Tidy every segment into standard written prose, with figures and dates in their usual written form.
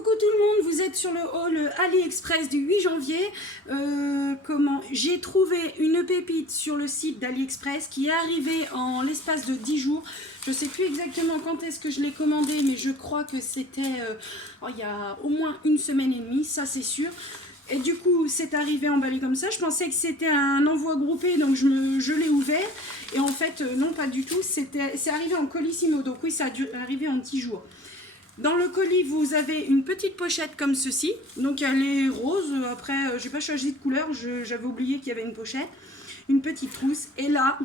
Coucou tout le monde, vous êtes sur le haul AliExpress du 8 janvier. J'ai trouvé une pépite sur le site d'AliExpress qui est arrivée en l'espace de 10 jours. Je ne sais plus exactement quand est-ce que je l'ai commandé, mais je crois que c'était il y a au moins une semaine et demie, ça c'est sûr. Et du coup, c'est arrivé emballé comme ça. Je pensais que c'était un envoi groupé, donc je l'ai ouvert. Et en fait, non, pas du tout. C'est arrivé en colissimo. Donc oui, ça a dû arriver en 10 jours. Dans le colis, vous avez une petite pochette comme ceci. Donc elle est rose. Après, j'ai pas choisi de couleur. J'avais oublié qu'il y avait une pochette. Une petite trousse. Et là,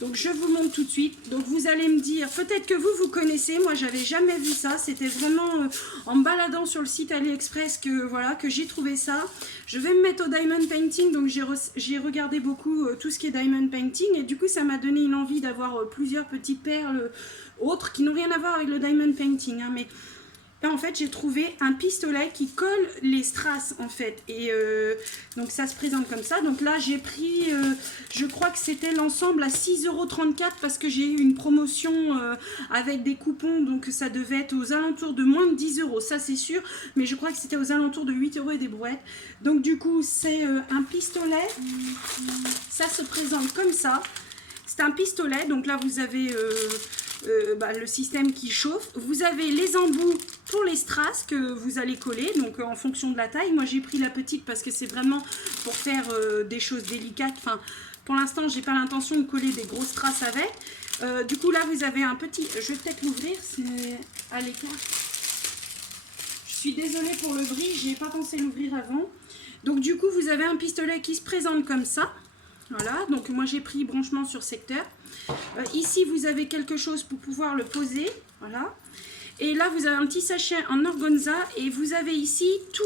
donc je vous montre tout de suite. Donc vous allez me dire, peut-être que vous connaissez. Moi, j'avais jamais vu ça. C'était vraiment en me baladant sur le site AliExpress que voilà que j'ai trouvé ça. Je vais me mettre au diamond painting. Donc j'ai regardé beaucoup tout ce qui est diamond painting. Et du coup, ça m'a donné une envie d'avoir plusieurs petites perles autres qui n'ont rien à voir avec le diamond painting. Hein, mais en fait, j'ai trouvé un pistolet qui colle les strass en fait. Et donc ça se présente comme ça. Donc là, j'ai pris, je crois que c'était l'ensemble à 6,34 € parce que j'ai eu une promotion avec des coupons. Donc ça devait être aux alentours de moins de 10 €. Ça, c'est sûr. Mais je crois que c'était aux alentours de 8 € et des brouettes. Donc du coup, c'est un pistolet. Ça se présente comme ça. C'est un pistolet. Donc là, vous avez le système qui chauffe. Vous avez les embouts pour les strass que vous allez coller, donc en fonction de la taille. Moi j'ai pris la petite parce que c'est vraiment pour faire des choses délicates. Enfin, pour l'instant j'ai pas l'intention de coller des grosses strass avec. Du coup là vous avez un petit, je vais peut-être l'ouvrir, c'est à l'écart. Je suis désolée pour le bruit, j'ai pas pensé l'ouvrir avant. Donc du coup vous avez un pistolet qui se présente comme ça. Voilà, donc moi j'ai pris branchement sur secteur. Ici vous avez quelque chose pour pouvoir le poser, voilà. Et là vous avez un petit sachet en organza et vous avez ici tout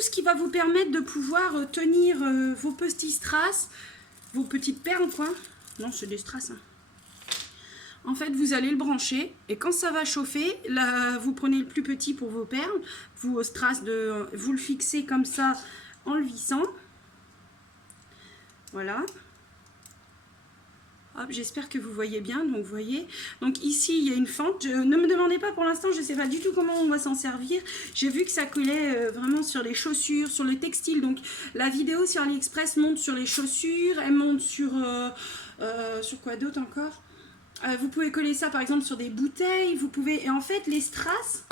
ce qui va vous permettre de pouvoir tenir vos petits strass, vos petites perles quoi. Non, c'est des strass. Hein. En fait, vous allez le brancher et quand ça va chauffer, là, vous prenez le plus petit pour vos perles, vous strass vous le fixez comme ça en le vissant. Voilà. Hop, j'espère que vous voyez bien. Donc, vous voyez. Donc, ici, il y a une fente. Ne me demandez pas pour l'instant, je ne sais pas du tout comment on va s'en servir. J'ai vu que ça collait vraiment sur les chaussures, sur le textile. Donc, la vidéo sur AliExpress monte sur les chaussures. Elle monte sur quoi d'autre encore. Vous pouvez coller ça, par exemple, sur des bouteilles. Vous pouvez... Et en fait, les strass...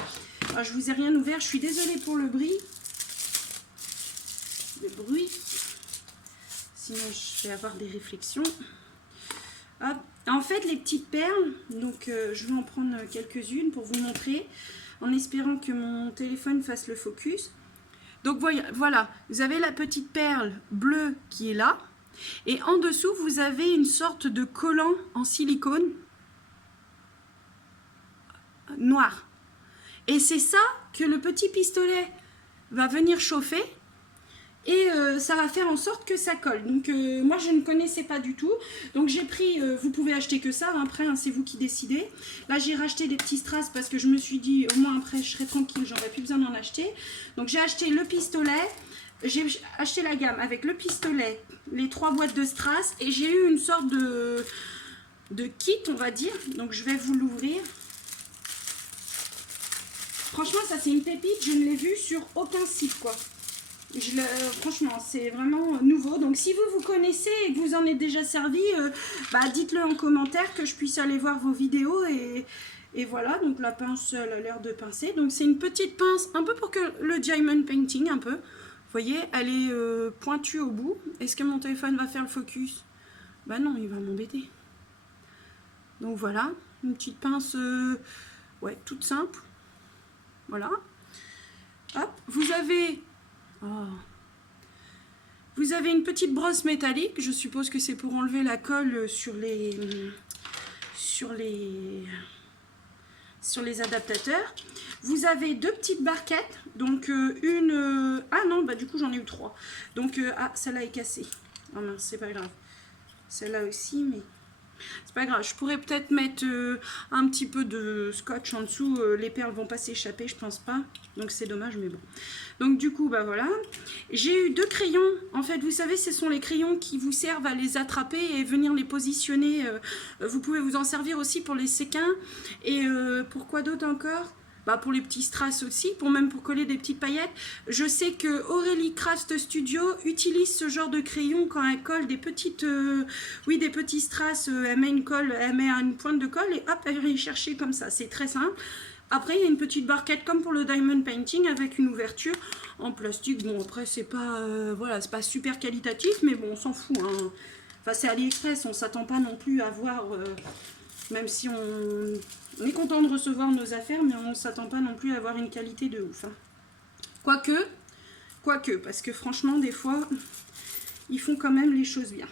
Alors, je vous ai rien ouvert. Je suis désolée pour le bruit. Sinon, je vais avoir des réflexions. Hop. En fait, les petites perles, donc je vais en prendre quelques-unes pour vous montrer, en espérant que mon téléphone fasse le focus. Donc voilà, vous avez la petite perle bleue qui est là. Et en dessous, vous avez une sorte de collant en silicone noir. Et c'est ça que le petit pistolet va venir chauffer. Et ça va faire en sorte que ça colle. Donc moi je ne connaissais pas du tout. Donc j'ai pris, vous pouvez acheter que ça, après hein, c'est vous qui décidez. Là j'ai racheté des petits strass parce que je me suis dit au moins après je serai tranquille, j'aurais plus besoin d'en acheter. Donc j'ai acheté le pistolet, j'ai acheté la gamme avec le pistolet, les 3 boîtes de strass et j'ai eu une sorte de kit on va dire. Donc je vais vous l'ouvrir. Franchement ça c'est une pépite, je ne l'ai vu sur aucun site quoi. Franchement, c'est vraiment nouveau. Donc, si vous connaissez et que vous en êtes déjà servi, dites-le en commentaire que je puisse aller voir vos vidéos. Et voilà, donc la pince, elle a l'air de pincer. Donc, c'est une petite pince, un peu pour que le diamond painting, un peu. Vous voyez, elle est pointue au bout. Est-ce que mon téléphone va faire le focus? Bah non, il va m'embêter. Donc, voilà, une petite pince, ouais, toute simple. Voilà. Hop, vous avez... Oh. Vous avez une petite brosse métallique, je suppose que c'est pour enlever la colle sur les adaptateurs. Vous avez 2 petites barquettes, donc une... ah non, bah du coup j'en ai eu 3. Donc, celle-là est cassée. Oh mince, c'est pas grave. Celle-là aussi, mais... C'est pas grave, je pourrais peut-être mettre un petit peu de scotch en dessous. Les perles vont pas s'échapper, je pense pas. Donc c'est dommage, mais bon. Donc du coup, bah voilà. J'ai eu 2 crayons. En fait, vous savez, ce sont les crayons qui vous servent à les attraper et venir les positionner. Vous pouvez vous en servir aussi pour les séquins. Et pourquoi d'autre encore? Bah pour les petits strass aussi, même pour coller des petites paillettes. Je sais que Aurélie Craft Studio utilise ce genre de crayon quand elle colle des petites, des petits strass. Elle met une colle, elle met une pointe de colle et hop, elle vient y chercher comme ça. C'est très simple. Après, il y a une petite barquette comme pour le diamond painting avec une ouverture en plastique. Bon, après, c'est pas, voilà, c'est pas super qualitatif, mais bon, on s'en fout. Hein. Enfin, c'est AliExpress, on s'attend pas non plus à voir, même si on est content de recevoir nos affaires, mais on ne s'attend pas non plus à avoir une qualité de ouf. Hein. Quoique, parce que franchement, des fois, ils font quand même les choses bien.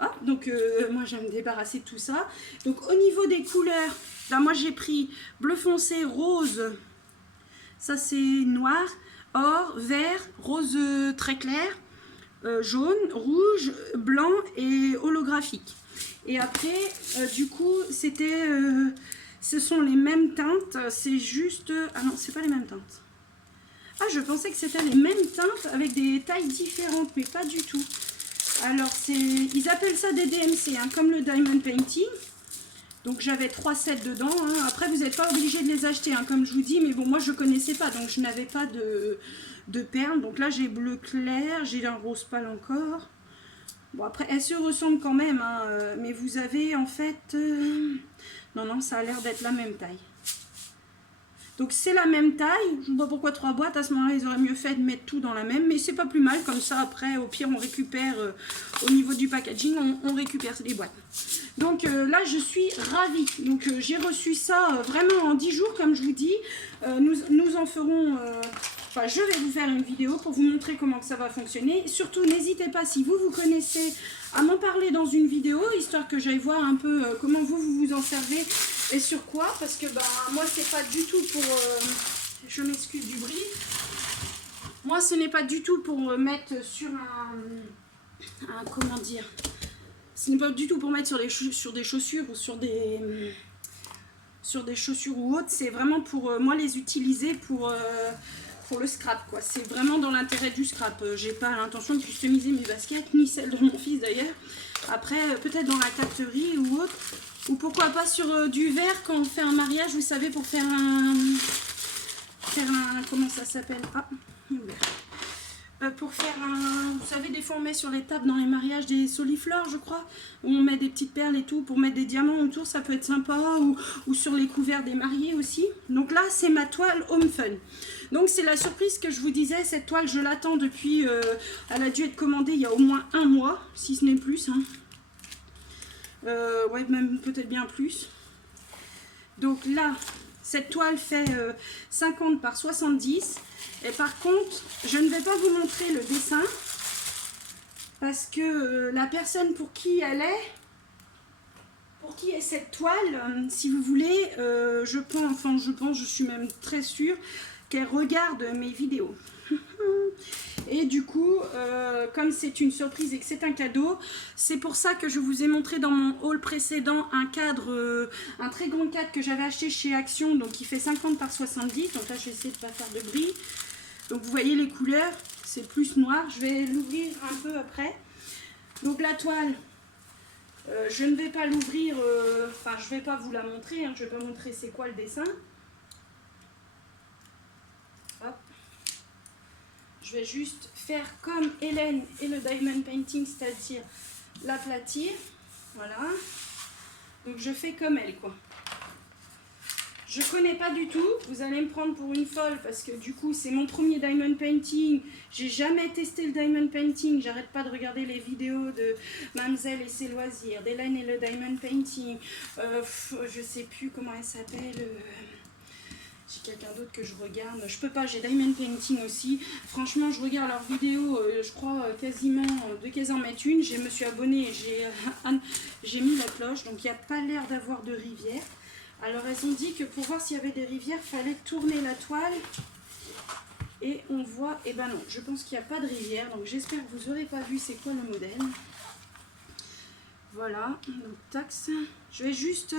Hop, donc moi, je vais me débarrasser de tout ça. Donc, au niveau des couleurs, là, moi, j'ai pris bleu foncé, rose, ça c'est noir, or, vert, rose très clair, jaune, rouge, blanc et holographique. Et après, du coup, ce sont les mêmes teintes, c'est juste... Ah non, c'est pas les mêmes teintes. Ah, je pensais que c'était les mêmes teintes avec des tailles différentes, mais pas du tout. Alors, ils appellent ça des DMC, hein, comme le Diamond Painting. Donc, j'avais 3 sets dedans. Hein. Après, vous n'êtes pas obligé de les acheter, hein, comme je vous dis. Mais bon, moi, je ne connaissais pas, donc je n'avais pas de perles. Donc là, j'ai bleu clair, j'ai un rose pâle encore. Bon, après, elles se ressemblent quand même, hein, mais vous avez en fait... Non, ça a l'air d'être la même taille. Donc, c'est la même taille. Je ne sais pas pourquoi 3 boîtes. À ce moment-là, ils auraient mieux fait de mettre tout dans la même. Mais c'est pas plus mal. Comme ça, après, au pire, on récupère, au niveau du packaging, on récupère les boîtes. Donc, là, je suis ravie. Donc, j'ai reçu ça vraiment en 10 jours, comme je vous dis. Nous en ferons... Enfin, je vais vous faire une vidéo pour vous montrer comment que ça va fonctionner. Surtout, n'hésitez pas, si vous connaissez, à m'en parler dans une vidéo, histoire que j'aille voir un peu comment vous en servez et sur quoi. Parce que moi, c'est pas du tout pour... je m'excuse du bruit. Moi, ce n'est pas du tout pour mettre sur comment dire? Ce n'est pas du tout pour mettre sur des chaussures ou sur des chaussures ou autres. C'est vraiment pour moi les utiliser pour le scrap, quoi. C'est vraiment dans l'intérêt du scrap. J'ai pas l'intention de customiser mes baskets, ni celles de mon fils d'ailleurs. Après, peut-être dans la capterie ou autre. Ou pourquoi pas sur du verre quand on fait un mariage, vous savez, pour faire un comment ça s'appelle? Pour faire vous savez, des fois on met sur les tables dans les mariages des soliflores, je crois, où on met des petites perles et tout pour mettre des diamants autour, ça peut être sympa, ou sur les couverts des mariés aussi. Donc là, c'est ma toile Home Fun. Donc c'est la surprise que je vous disais, cette toile, je l'attends depuis, elle a dû être commandée il y a au moins 1 mois, si ce n'est plus. Hein. Ouais, même peut-être bien plus. Donc là, cette toile fait 50 par 70. Et par contre, je ne vais pas vous montrer le dessin parce que la personne pour qui elle est, pour qui est cette toile, si vous voulez, je suis même très sûre qu'elle regarde mes vidéos. Et du coup, comme c'est une surprise et que c'est un cadeau, c'est pour ça que je vous ai montré dans mon haul précédent un cadre, un très grand cadre que j'avais acheté chez Action, donc qui fait 50 par 70. Donc là, je vais essayer de ne pas faire de bruit. Donc vous voyez les couleurs, c'est plus noir. Je vais l'ouvrir un peu après. Donc la toile, je ne vais pas l'ouvrir, je ne vais pas vous la montrer, hein, je ne vais pas montrer c'est quoi le dessin. Hop. Je vais juste faire comme Hélène et le Diamond Painting, c'est-à-dire l'aplatir. Voilà. Donc je fais comme elle, quoi. Je connais pas du tout, vous allez me prendre pour une folle parce que du coup c'est mon premier Diamond Painting. J'ai jamais testé le Diamond Painting, j'arrête pas de regarder les vidéos de Mamselle et ses loisirs, d'Hélène et le Diamond Painting. Je sais plus comment elle s'appelle. J'ai quelqu'un d'autre que je regarde. Je peux pas, j'ai Diamond Painting aussi. Franchement, je regarde leurs vidéos, je crois quasiment de qu'elles en mettent une. Je me suis abonnée, j'ai mis la cloche, donc il n'y a pas l'air d'avoir de rivière. Alors elles ont dit que pour voir s'il y avait des rivières, il fallait tourner la toile. Et on voit, et ben non, je pense qu'il n'y a pas de rivière. Donc j'espère que vous n'aurez pas vu c'est quoi le modèle. Voilà, donc tax. Je vais juste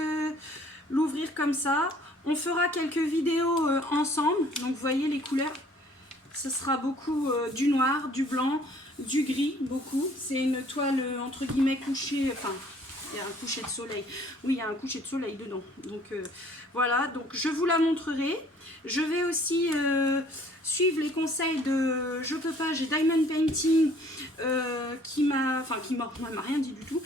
l'ouvrir comme ça. On fera quelques vidéos ensemble. Donc vous voyez les couleurs. Ce sera beaucoup du noir, du blanc, du gris, beaucoup. C'est une toile entre guillemets couchée, enfin il y a un coucher de soleil. Oui, il y a un coucher de soleil dedans. Donc voilà, donc je vous la montrerai. Je vais aussi suivre les conseils de Je peux pas, j'ai Diamond Painting qui m'a rien dit du tout,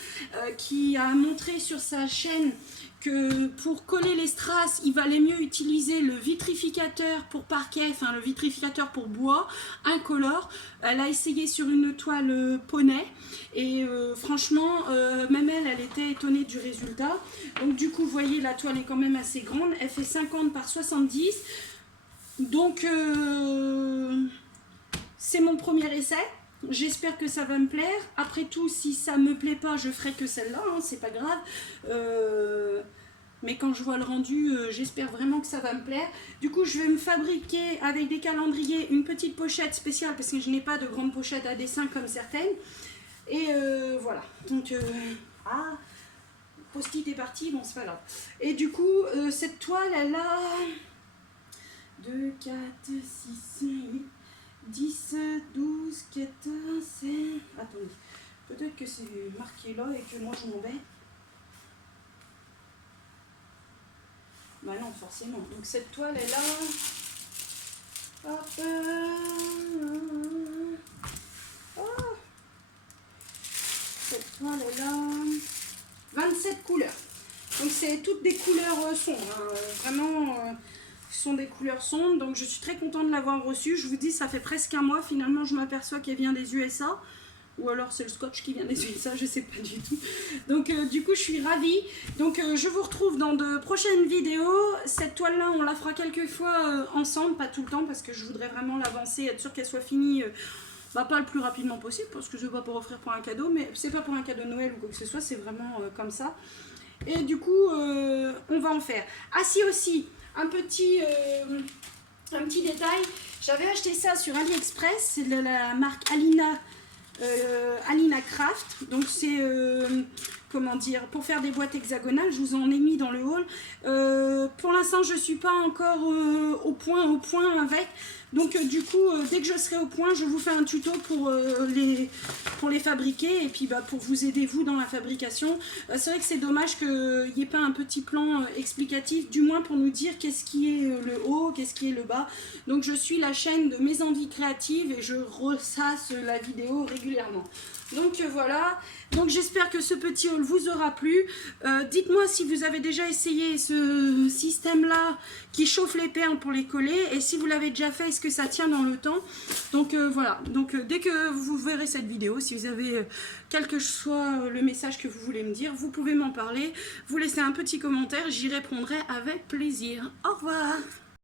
qui a montré sur sa chaîne que pour coller les strass, il valait mieux utiliser le vitrificateur pour parquet, enfin le vitrificateur pour bois, incolore. Elle a essayé sur une toile poney et franchement, même elle était étonnée du résultat. Donc du coup, vous voyez, la toile est quand même assez grande. Elle fait 50 par 70. Donc c'est mon premier essai. J'espère que ça va me plaire. Après tout, si ça me plaît pas, je ferai que celle-là, hein, c'est pas grave. Mais quand je vois le rendu, j'espère vraiment que ça va me plaire. Du coup, je vais me fabriquer avec des calendriers une petite pochette spéciale parce que je n'ai pas de grande pochette à dessin comme certaines. Et voilà. Donc, post-it est parti, bon, c'est pas grave. Et du coup, cette toile, elle a 2, 4, 6, 8. 10, 12, 14, 16... Attendez, peut-être que c'est marqué là et que moi je m'embête. Bah non, forcément. Donc cette toile est là. Hop. Oh. Cette toile est là. 27 couleurs. Donc c'est toutes des couleurs sombres. Hein. Vraiment... Ce sont des couleurs sombres, donc je suis très contente de l'avoir reçue. Je vous dis, ça fait presque un mois, finalement je m'aperçois qu'elle vient des USA, ou alors c'est le scotch qui vient des USA, je sais pas du tout. Donc du coup je suis ravie. Donc je vous retrouve dans de prochaines vidéos. Cette toile là on la fera quelques fois ensemble, pas tout le temps parce que je voudrais vraiment l'avancer, être sûre qu'elle soit finie. Pas le plus rapidement possible parce que je ne veux pas pour offrir pour un cadeau, mais c'est pas pour un cadeau de Noël ou quoi que ce soit, c'est vraiment comme ça. Et du coup on va en faire. Ah si aussi, un petit détail, j'avais acheté ça sur AliExpress, c'est de la marque Alina Craft, donc c'est comment dire, pour faire des boîtes hexagonales. Je vous en ai mis dans le haul. Pour l'instant je suis pas encore au point avec, donc du coup dès que je serai au point je vous fais un tuto pour les fabriquer et puis pour vous aider vous dans la fabrication. C'est vrai que c'est dommage qu'il n'y ait pas un petit plan explicatif, du moins pour nous dire qu'est-ce qui est le haut, qu'est-ce qui est le bas. Donc je suis la chaîne de Mes Envies Créatives et je ressasse la vidéo régulièrement. Donc voilà, donc j'espère que ce petit haul vous aura plu. Dites-moi si vous avez déjà essayé ce système-là qui chauffe les perles pour les coller. Et si vous l'avez déjà fait, est-ce que ça tient dans le temps? Donc voilà, donc dès que vous verrez cette vidéo, si vous avez quel que soit le message que vous voulez me dire, vous pouvez m'en parler. Vous laissez un petit commentaire, j'y répondrai avec plaisir. Au revoir!